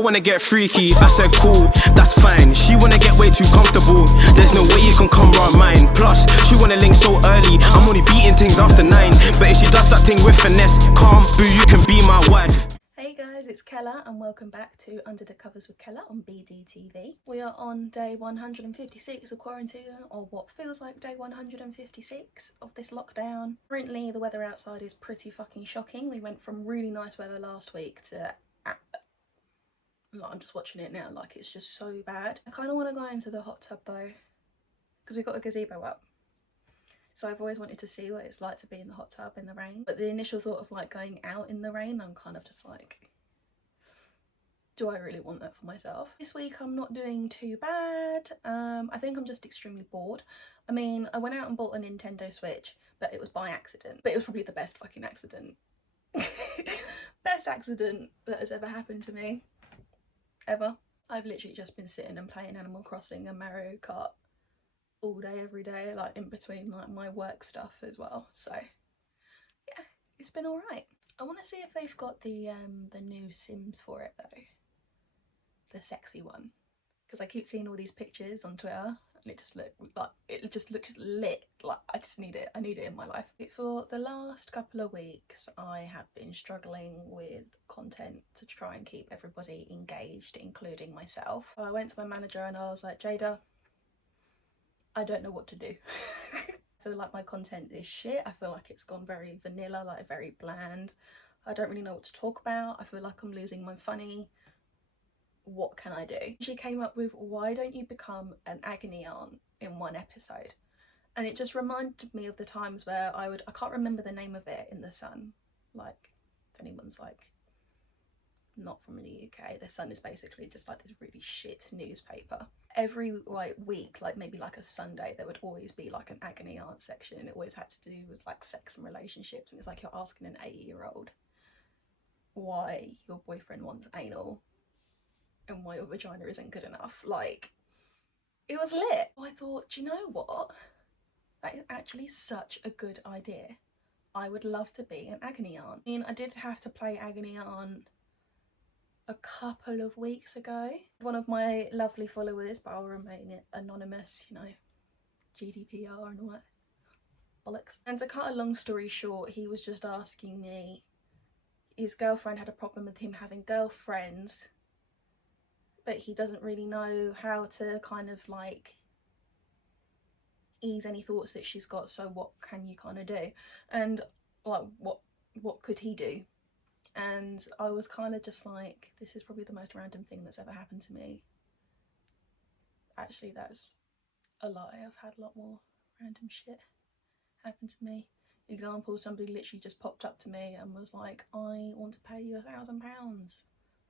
wanna get freaky. I said cool, that's fine. She wanna get way too comfortable. There's no way you can come round mine. Plus, she wanna link so early. I'm only beating things after 9. But if she does that thing with finesse, calm, boo, you can be my wife. Hey guys, it's Kella and welcome back to Under the Covers with Kella on BDTV. We are on day 156 of quarantine, or what feels like day 156 of this lockdown. Currently the weather outside is pretty fucking shocking. We went from really nice weather last week to I'm just watching it now, like it's just so bad. I kind of want to go into the hot tub though, because we've got a gazebo up. So I've always wanted to see what it's like to be in the hot tub in the rain. But the initial thought of like going out in the rain, I'm kind of just like, do I really want that for myself? This week I'm not doing too bad. I think I'm just extremely bored. I mean, I went out and bought a Nintendo Switch, but it was by accident. But it was probably the best fucking accident. Best accident that has ever happened to me. Ever. I've literally just been sitting and playing Animal Crossing and Mario Kart all day every day, like in between like my work stuff as well. So yeah, it's been all right. I want to see if they've got the new Sims for it though, the sexy one, because I keep seeing all these pictures on Twitter and it just looks lit. Like I just need it. I need it in my life. For the last couple of weeks I have been struggling with content to try and keep everybody engaged, including myself. I went to my manager and I was like, Jada, I don't know what to do. I feel like my content is shit. I feel like it's gone very vanilla, like very bland. I don't really know what to talk about. I feel like I'm losing my funny. What can I do? She came up with, why don't you become an agony aunt in one episode? And it just reminded me of the times where I can't remember the name of it in The Sun. Like, if anyone's like not from the UK, The Sun is basically just like this really shit newspaper. Every like week, like maybe like a Sunday, there would always be like an agony aunt section, and it always had to do with like sex and relationships, and it's like you're asking an 80-year-old why your boyfriend wants anal and why your vagina isn't good enough. Like, it was lit. I thought, do you know what, that is actually such a good idea. I would love to be an agony aunt. I mean, I did have to play agony aunt a couple of weeks ago. One of my lovely followers, but I'll remain anonymous, you know, GDPR and all that bollocks. And to cut a long story short, he was just asking me, his girlfriend had a problem with him having girlfriends, but he doesn't really know how to kind of like ease any thoughts that she's got, so what can you kind of do? And like, what could he do? And I was kind of just like, this is probably the most random thing that's ever happened to me. Actually, that's a lie. I've had a lot more random shit happen to me. Example, somebody literally just popped up to me and was like, I want to pay you £1,000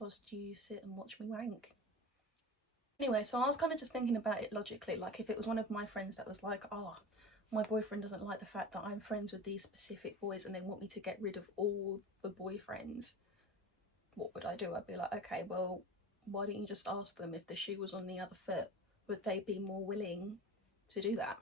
whilst you sit and watch me wank. Anyway, so I was kind of just thinking about it logically, like if it was one of my friends that was like, oh, my boyfriend doesn't like the fact that I'm friends with these specific boys and they want me to get rid of all the boyfriends, what would I do? I'd be like, okay, well, why don't you just ask them if the shoe was on the other foot? Would they be more willing to do that?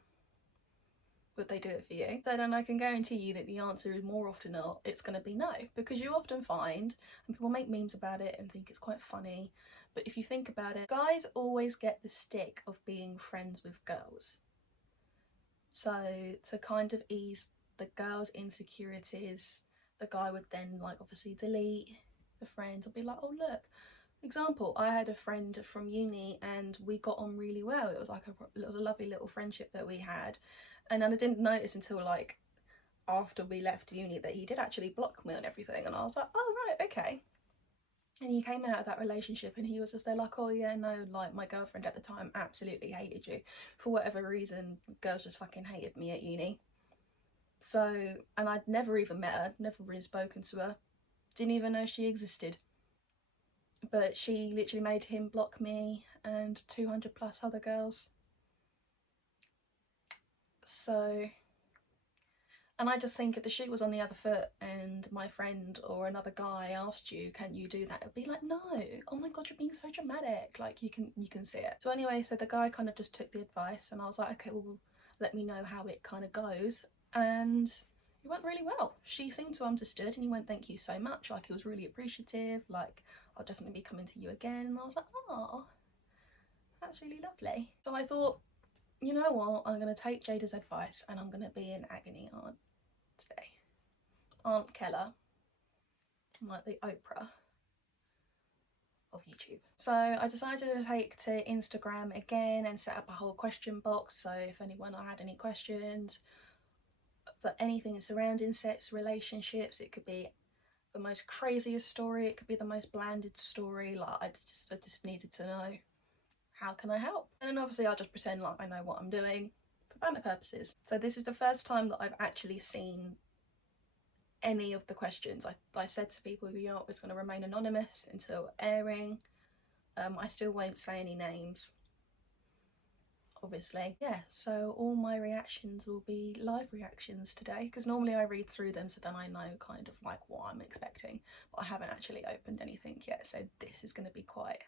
Would they do it for you? So then I can guarantee you that the answer is more often than not, it's going to be no. Because you often find, and people make memes about it and think it's quite funny, but if you think about it, guys always get the stick of being friends with girls. So to kind of ease the girls' insecurities, the guy would then like obviously delete the friends. I'll be like, oh look, example, I had a friend from uni and we got on really well. It was like it was a lovely little friendship that we had, and then I didn't notice until like after we left uni that he did actually block me on everything, and I was like, oh right, okay. And he came out of that relationship and he was just there like, oh yeah, no, like my girlfriend at the time absolutely hated you. For whatever reason, girls just fucking hated me at uni. So, and I'd never even met her, never really spoken to her, didn't even know she existed. But she literally made him block me and 200 plus other girls. So, and I just think if the shoe was on the other foot and my friend or another guy asked you, can you do that? It'd be like, no, oh my God, you're being so dramatic. Like you can see it. So anyway, so the guy kind of just took the advice and I was like, okay, well, let me know how it kind of goes. And it went really well. She seemed to understood and he went, thank you so much. Like, he was really appreciative. Like, I'll definitely be coming to you again. And I was like, oh, that's really lovely. So I thought, you know what? I'm going to take Jada's advice and I'm going to be an agony aunt today. Aunt Kella. I'm like the Oprah of YouTube. So I decided to take to Instagram again and set up a whole question box. So if anyone had any questions for anything surrounding sex, relationships, it could be the most craziest story, it could be the most blanded story, like I just needed to know, how can I help? And then obviously I'll just pretend like I know what I'm doing for banter purposes. So this is the first time that I've actually seen any of the questions. I said to people, you know, it's going to remain anonymous until airing. I still won't say any names, obviously. Yeah, so all my reactions will be live reactions today, because normally I read through them so then I know kind of like what I'm expecting, but I haven't actually opened anything yet, so this is going to be quite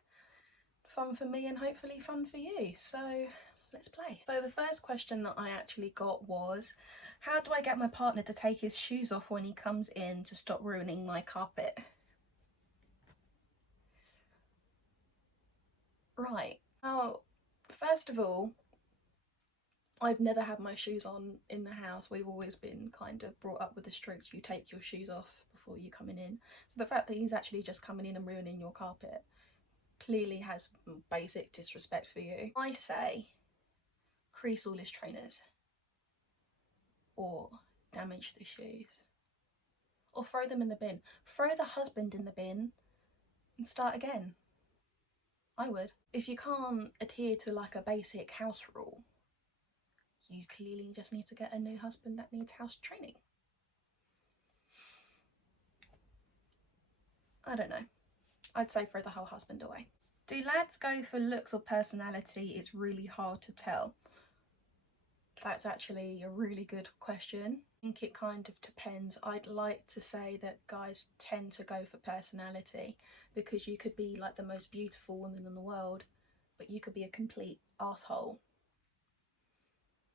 fun for me and hopefully fun for you. So let's play. So the first question that I actually got was, how do I get my partner to take his shoes off when he comes in to stop ruining my carpet? Right. Oh, first of all, I've never had my shoes on in the house. We've always been kind of brought up with the strokes, you take your shoes off before you coming in. So the fact that he's actually just coming in and ruining your carpet clearly has basic disrespect for you. I say crease all his trainers, or damage the shoes, or throw them in the bin. Throw the husband in the bin and start again. I would. If you can't adhere to like a basic house rule, you clearly just need to get a new husband that needs house training. I don't know. I'd say throw the whole husband away. Do lads go for looks or personality? It's really hard to tell. That's actually a really good question. I think it kind of depends. I'd like to say that guys tend to go for personality, because you could be like the most beautiful woman in the world, but you could be a complete asshole.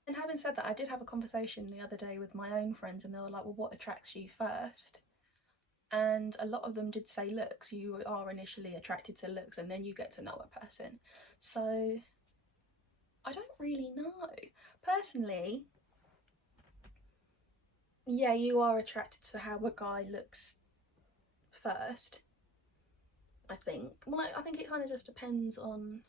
And having said that, I did have a conversation the other day with my own friends and they were like, well, what attracts you first? And a lot of them did say looks. You are initially attracted to looks and then you get to know a person. So I don't really know. Personally, yeah, you are attracted to how a guy looks first, I think. Well, I think it kind of just depends on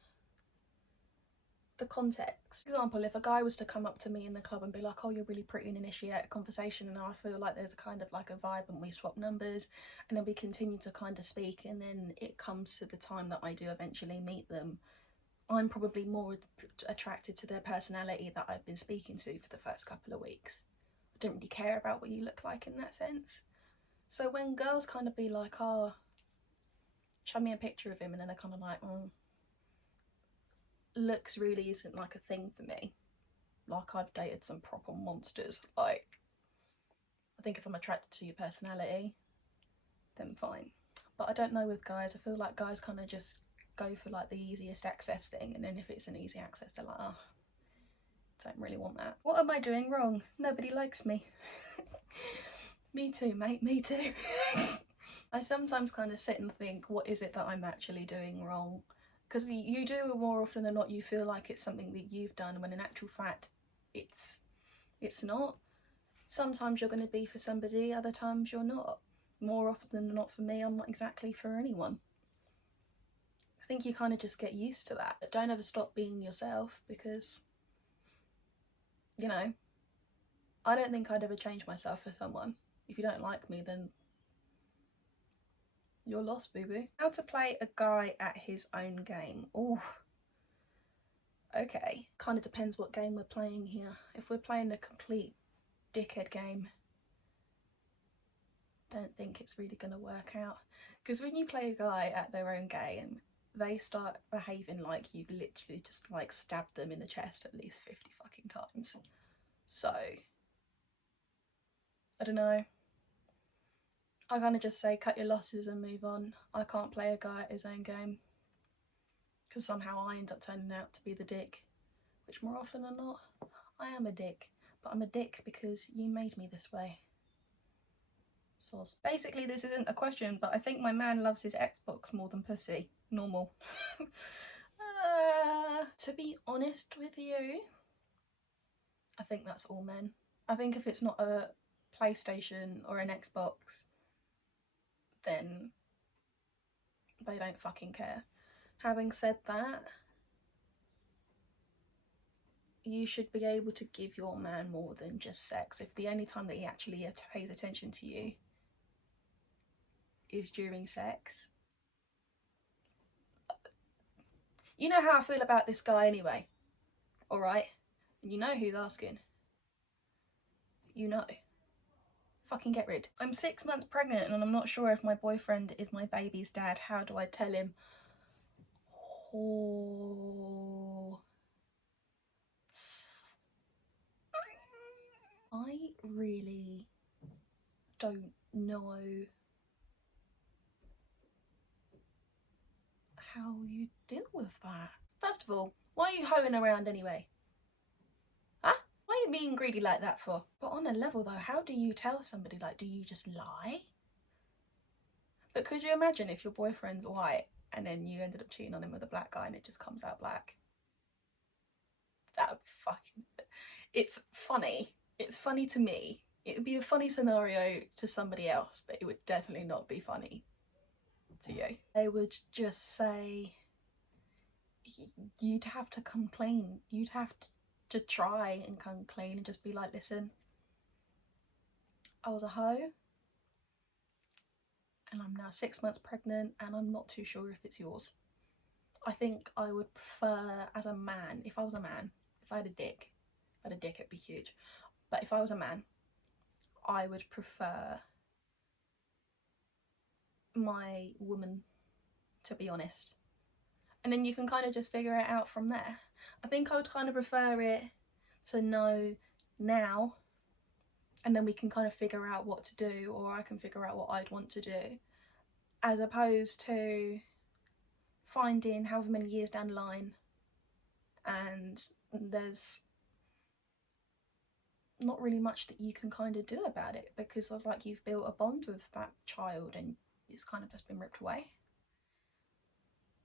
the context. For example, if a guy was to come up to me in the club and be like, oh, you're really pretty, and initiate a conversation, and I feel like there's a kind of like a vibe and we swap numbers and then we continue to kind of speak, and then it comes to the time that I do eventually meet them, I'm probably more attracted to their personality that I've been speaking to for the first couple of weeks. I don't really care about what you look like in that sense. So when girls kind of be like, oh, show me a picture of him, and then they're kind of like, oh, looks really isn't like a thing for me. Like, I've dated some proper monsters. Like, I think if I'm attracted to your personality, then fine. But I don't know with guys. I feel like guys kind of just go for like the easiest access thing, and then if it's an easy access, they're like, oh, don't really want that. What am I doing wrong? Nobody likes me. Me too, mate, me too. I sometimes kind of sit and think, what is it that I'm actually doing wrong? Because you do more often than not, you feel like it's something that you've done, when in actual fact it's not. Sometimes you're going to be for somebody, other times you're not. More often than not for me, I'm not exactly for anyone. I think you kind of just get used to that. But don't ever stop being yourself, because, you know, I don't think I'd ever change myself for someone. If you don't like me, then you're lost, boo-boo. How to play a guy at his own game. Ooh. Okay. Kind of depends what game we're playing here. If we're playing a complete dickhead game, don't think it's really going to work out. Because when you play a guy at their own game, they start behaving like you've literally just like stabbed them in the chest at least 50 fucking times. So, I don't know. I kind of just say cut your losses and move on. I can't play a guy at his own game, because somehow I end up turning out to be the dick, which more often than not, I am a dick. But I'm a dick because you made me this way. Soz. Basically, this isn't a question, but I think my man loves his Xbox more than pussy. Normal. To be honest with you, I think that's all men. I think if it's not a PlayStation or an Xbox, then they don't fucking care. Having said that, you should be able to give your man more than just sex. If the only time that he actually pays attention to you is during sex. You know how I feel about this guy anyway, alright? And you know who's asking. You know. Fucking get rid. I'm 6 months pregnant and I'm not sure if my boyfriend is my baby's dad. How do I tell him? Oh. I really don't know how you deal with that. First of all, why are you hoeing around anyway? Huh? Why are you being greedy like that for? But on a level though, how do you tell somebody? Like, do you just lie? But could you imagine if your boyfriend's white and then you ended up cheating on him with a black guy and it just comes out black? That would be fucking... It's funny. It's funny to me. It would be a funny scenario to somebody else, but it would definitely not be funny to you. They would just say, you'd have to come clean. You'd have to try and come clean and just be like, listen, I was a hoe and I'm now 6 months pregnant and I'm not too sure if it's yours. I think I would prefer, as a man, if I was a man, if I had a dick, it'd be huge. But if I was a man, I would prefer my woman to be honest. And then you can kind of just figure it out from there. I think I would kind of prefer it to know now, and then we can kind of figure out what to do, or I can figure out what I'd want to do, as opposed to finding however many years down the line and there's not really much that you can kind of do about it, because it's like you've built a bond with that child and it's kind of just been ripped away.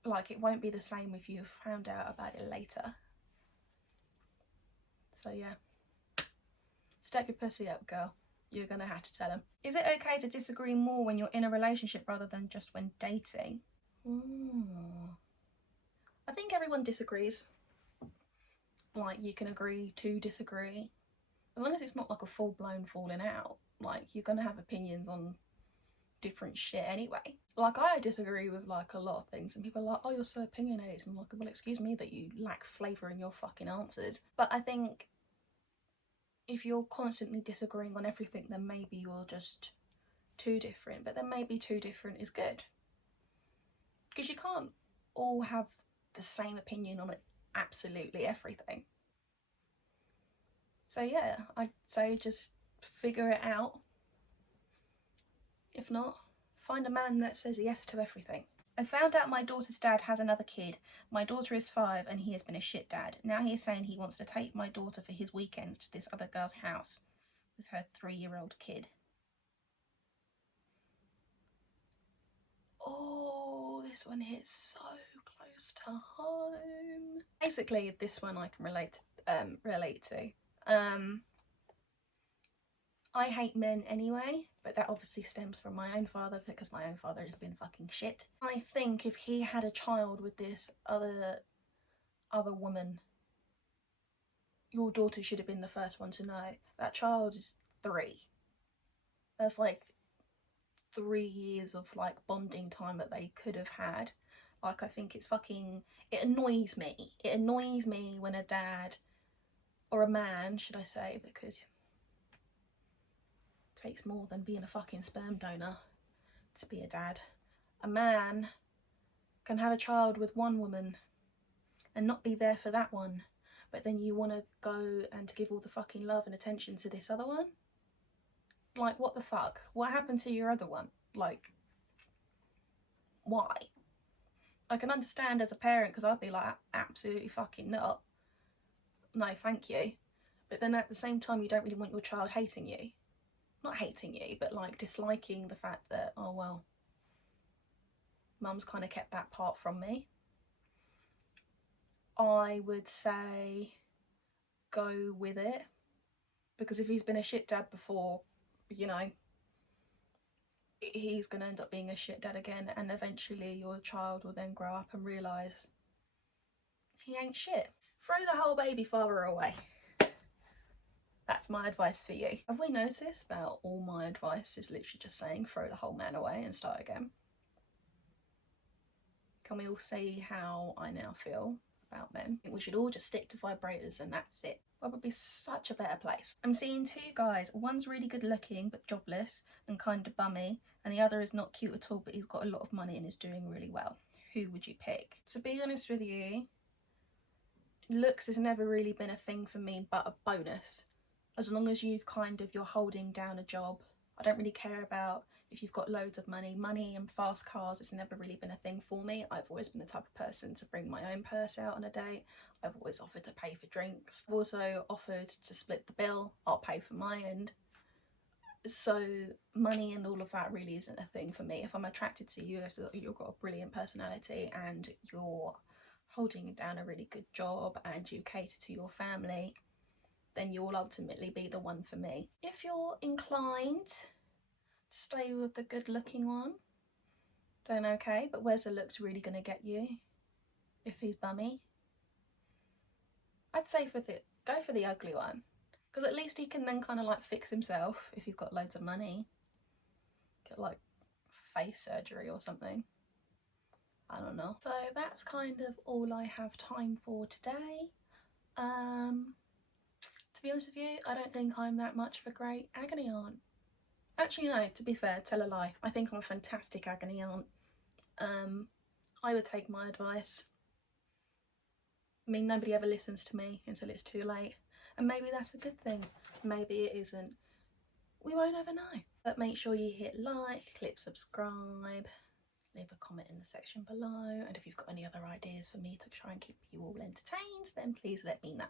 Like, it won't be the same if you found out about it later. So yeah, step your pussy up, girl. You're gonna have to tell him. Is it okay to disagree more when you're in a relationship rather than just when dating? I think everyone disagrees. Like, you can agree to disagree. As long as it's not like a full-blown falling out. Like, you're gonna have opinions on different shit anyway. Like, I disagree with like a lot of things and people are like, oh, you're so opinionated. I'm like, well, excuse me that you lack flavour in your fucking answers. But I think if you're constantly disagreeing on everything, then maybe you're just too different. But then maybe too different is good, because you can't all have the same opinion on absolutely everything. So yeah, I'd say just figure it out. If not, find a man that says yes to everything. I found out my daughter's dad has another kid. My daughter is 5 and he has been a shit dad. Now he is saying he wants to take my daughter for his weekends to this other girl's house with her 3-year-old kid. Oh, this one hits so close to home. Basically, this one I can relate to. I hate men anyway, but that obviously stems from my own father, because my own father has been fucking shit. I think if he had a child with this other woman, your daughter should have been the first one to know. That child is 3. That's like 3 years of like bonding time that they could have had. Like, I think it's fucking, it annoys me. It annoys me when a dad, or a man, should I say, because takes more than being a fucking sperm donor to be a dad. A man can have a child with one woman and not be there for that one, but then you want to go and to give all the fucking love and attention to this other one? Like, what the fuck? What happened to your other one? Like, why? I can understand as a parent, because I'd be like, absolutely fucking not. No, thank you. But then at the same time, you don't really want your child hating you. not hating you, but like disliking the fact that, oh well, mum's kind of kept that part from me, I would say go with it. Because if he's been a shit dad before, you know, he's going to end up being a shit dad again, and eventually your child will then grow up and realise he ain't shit. Throw the whole baby father away. That's my advice for you. Have we noticed that all my advice is literally just saying throw the whole man away and start again? Can we all see how I now feel about men? I think we should all just stick to vibrators and that's it. What would be such a better place? I'm seeing two guys. One's really good looking but jobless and kind of bummy, and the other is not cute at all but he's got a lot of money and is doing really well. Who would you pick? To be honest with you, looks has never really been a thing for me but a bonus. As long as you're holding down a job. I don't really care about if you've got loads of money. Money and fast cars, it's never really been a thing for me. I've always been the type of person to bring my own purse out on a date. I've always offered to pay for drinks. I've also offered to split the bill. I'll pay for my end. So money and all of that really isn't a thing for me. If I'm attracted to you, you've got a brilliant personality and you're holding down a really good job and you cater to your family, then you will ultimately be the one for me. If you're inclined to stay with the good looking one, then okay, but where's the looks really going to get you if he's bummy? I'd say go for the ugly one, because at least he can then kind of like fix himself if you've got loads of money. Get like face surgery or something. I don't know. So that's kind of all I have time for today. To be honest with you, I don't think I'm that much of a great agony aunt. Actually, no, to be fair, tell a lie. I think I'm a fantastic agony aunt. I would take my advice. I mean, nobody ever listens to me until it's too late. And maybe that's a good thing. Maybe it isn't. We won't ever know. But make sure you hit like, click subscribe, leave a comment in the section below. And if you've got any other ideas for me to try and keep you all entertained, then please let me know.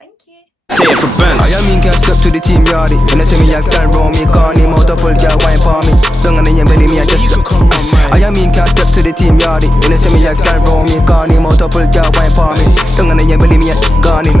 Thank you. Say it for Benz. I mean can't step to the team yardie. When I say me I stand round me, call him multiple girl wine for me. Don't gonna belly me I just I mean can't step to the team yardie. When I say me I stand round me, call him multiple girl wine for me. Don't gonna belly me gone in.